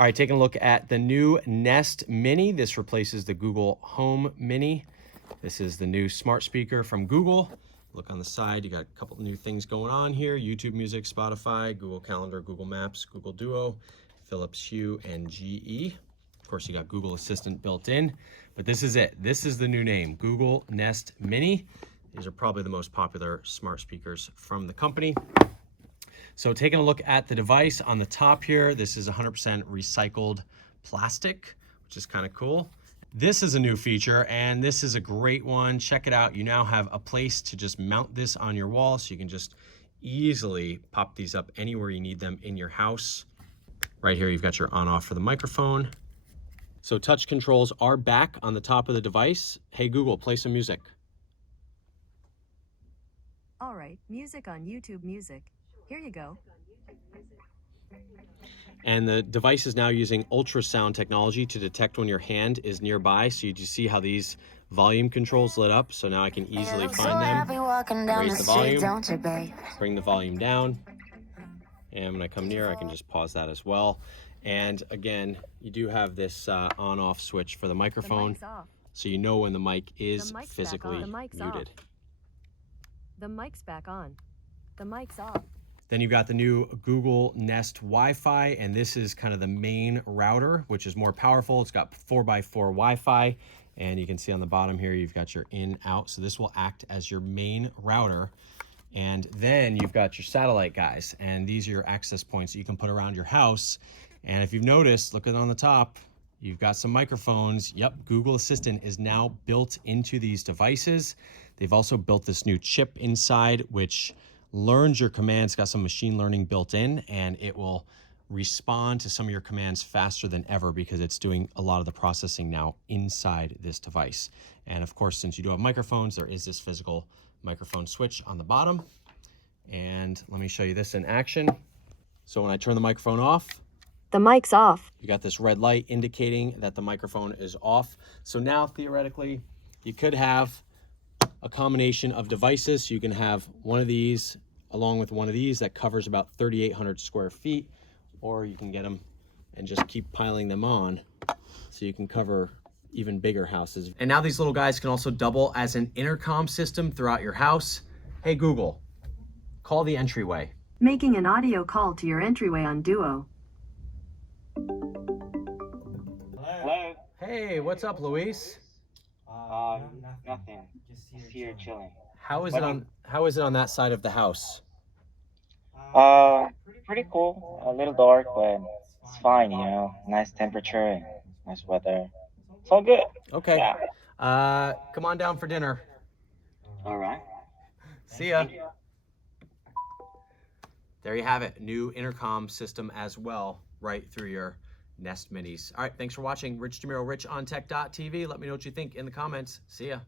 All right, taking a look at the new Nest Mini. This replaces the Google Home Mini. This is the new smart speaker from Google. Look on the side, you got a couple of new things going on here. YouTube Music, Spotify, Google Calendar, Google Maps, Google Duo, Philips Hue, and GE. Of course, you got Google Assistant built in, but this is it. This is the new name, Google Nest Mini. These are probably the most popular smart speakers from the company. So taking a look at the device on the top here, this is 100% recycled plastic, which is kind of cool. This is a new feature, and this is a great one. Check it out. You now have a place to just mount this on your wall, so you can just easily pop these up anywhere you need them in your house. Right here, you've got your on-off for the microphone. So touch controls are back on the top of the device. Hey Google, play some music. All right, music on YouTube Music. Here you go. And the device is now using ultrasound technology to detect when your hand is nearby. So you just see how these volume controls lit up. So now I can easily find them, raise the volume, bring the volume down. And when I come near, I can just pause that as well. And again, you do have this on-off switch for the microphone. So you know when the mic is physically muted. The mic's back on. The mic's off. Then you've got the new Google Nest Wi-Fi, and this is kind of the main router, which is more powerful. It's got 4x4 Wi-Fi, and you can see on the bottom here, you've got your in, out. So this will act as your main router. And then you've got your satellite guys, and these are your access points that you can put around your house. And if you've noticed, look at on the top, you've got some microphones. Yep, Google Assistant is now built into these devices. They've also built this new chip inside, which learns your commands, got some machine learning built in, and it will respond to some of your commands faster than ever because it's doing a lot of the processing now inside this device. And of course, since you do have microphones, there is this physical microphone switch on the bottom. And let me show you this in action. So when I turn the microphone off, the mic's off. You got this red light indicating that the microphone is off. So now theoretically, you could have a combination of devices. So you can have one of these along with one of these that covers about 3,800 square feet, or you can get them and just keep piling them on so you can cover even bigger houses. And now these little guys can also double as an intercom system throughout your house. Hey Google, call the entryway. Making an audio call to your entryway on Duo. Hello. Hey, what's up, Luis? Nothing. Just here chilling. How is it on that side of the house? Pretty cool. A little dark, but it's fine, you know. Nice temperature and nice weather. It's all good. Okay. Yeah. Come on down for dinner. All right. See ya. There you have it. New intercom system as well, right through your Nest Minis. All right, thanks for watching. Rich DeMuro, RichOnTech.tv. Let me know what you think in the comments. See ya.